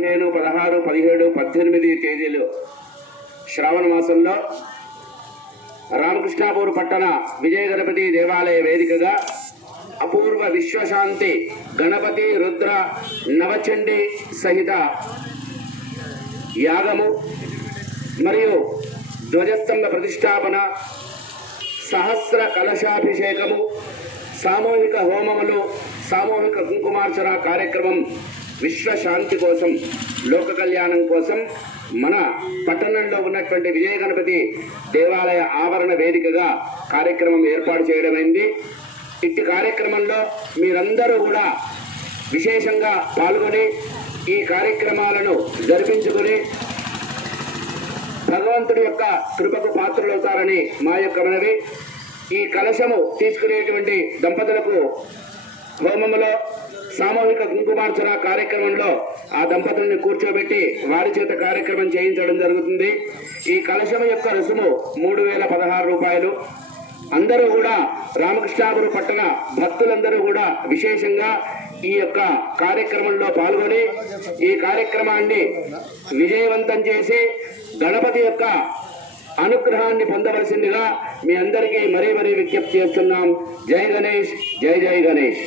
పదిహేను పదహారు పదిహేడు పద్దెనిమిది తేదీలు. శ్రావణ మాసంలో రామకృష్ణాపూర్ పట్టణ విజయ గణపతి దేవాలయ వేదికగా అపూర్వ విశ్వశాంతి గణపతి రుద్ర నవచండి సహిత యాగము మరియు ధ్వజస్తంభ ప్రతిష్టాపన సహస్ర కలశాభిషేకము సామూహిక హోమములు సామూహిక కుంకుమార్చన కార్యక్రమం విశ్వశాంతి కోసం లోక కళ్యాణం కోసం మన పట్టణంలో ఉన్నటువంటి విజయ గణపతి దేవాలయ ఆవరణ వేదికగా కార్యక్రమం ఏర్పాటు చేయడమైంది. ఇట్టి కార్యక్రమంలో మీరందరూ కూడా విశేషంగా పాల్గొని ఈ కార్యక్రమాలను జరిపించుకుని భగవంతుడి యొక్క కృపకు పాత్రలవుతారని మా యొక్క మనవి. ఈ కలశము తీసుకునేటువంటి దంపతులకు హోమములో సామూహిక కుంకుమార్చన కార్యక్రమంలో ఆ దంపతుల్ని కూర్చోబెట్టి వారి చేత కార్యక్రమం చేయించడం జరుగుతుంది. ఈ కలశము యొక్క రుసుము మూడు వేల పదహారు రూపాయలు. అందరూ కూడా రామకృష్ణాపురం పట్టణ భక్తులందరూ కూడా విశేషంగా ఈ యొక్క కార్యక్రమంలో పాల్గొని ఈ కార్యక్రమాన్ని విజయవంతం చేసి గణపతి యొక్క అనుగ్రహాన్ని పొందవలసిందిగా మీ అందరికీ మరీ మరీ విజ్ఞప్తి చేస్తున్నాం. జై గణేష్ జై జై గణేష్.